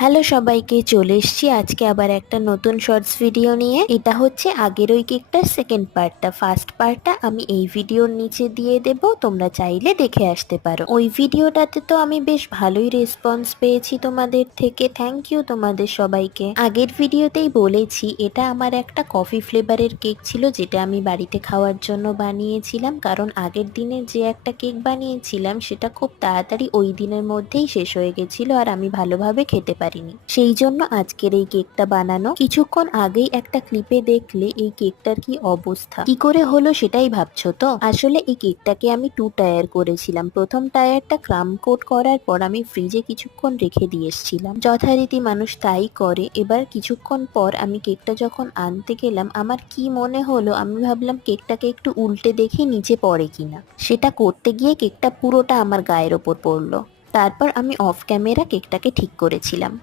Hello সবাইকে, চলে এসেছি আজকে আবার একটা নতুন শর্টস ভিডিও নিয়ে। এটা হচ্ছে আগের ওই কেকটার সেকেন্ড পার্টটা। ফার্স্ট পার্টটা আমি এই ভিডিওর নিচে দিয়ে দেব, তোমরা চাইলে দেখে আসতে পারো। ওই ভিডিওটাতে তো আমি বেশ ভালোই রেসপন্স পেয়েছি তোমাদের থেকে, থ্যাংক ইউ তোমাদের সবাইকে। আগের ভিডিওতেই বলেছি এটা আমার একটা কফি ফ্লেভারের কেক ছিল, যেটা আমি বাড়িতে খাওয়ার জন্য বানিয়েছিলাম। কারণ আগের দিনে যে একটা কেক বানিয়েছিলাম সেটা খুব তাড়াতাড়ি ওই দিনের মধ্যেই শেষ হয়ে গেছিল, আর আমি ভালোভাবে খেতে পারিনি। সেই জন্য আজকের এই কেকটা বানানো। কিছুক্ষণ আগেই একটা ক্লিপে দেখলে এই কেকটার কি অবস্থা, কি করে হলো সেটাই ভাবছো তো। আসলে এই কেকটাকে আমি 2 টায়ার করেছিলাম। প্রথম টায়ারটা ক্রাম কোট করার পর আমি ফ্রিজে কিছুক্ষণ রেখে দিয়ে এসেছিলাম, যথারীতি মানুষ তাই করে। এবার কিছুক্ষণ পর আমি কেকটা যখন আনতে গেলাম, আমার কি মনে হলো, আমি ভাবলাম কেকটাকে একটু উল্টে দেখি নিচে পড়ে কিনা। সেটা করতে গিয়ে কেকটা পুরোটা আমার গায়ের ওপর পড়লো। তারপর আমি অফ ক্যামেরা কেকটাকে ঠিক করেছিলাম।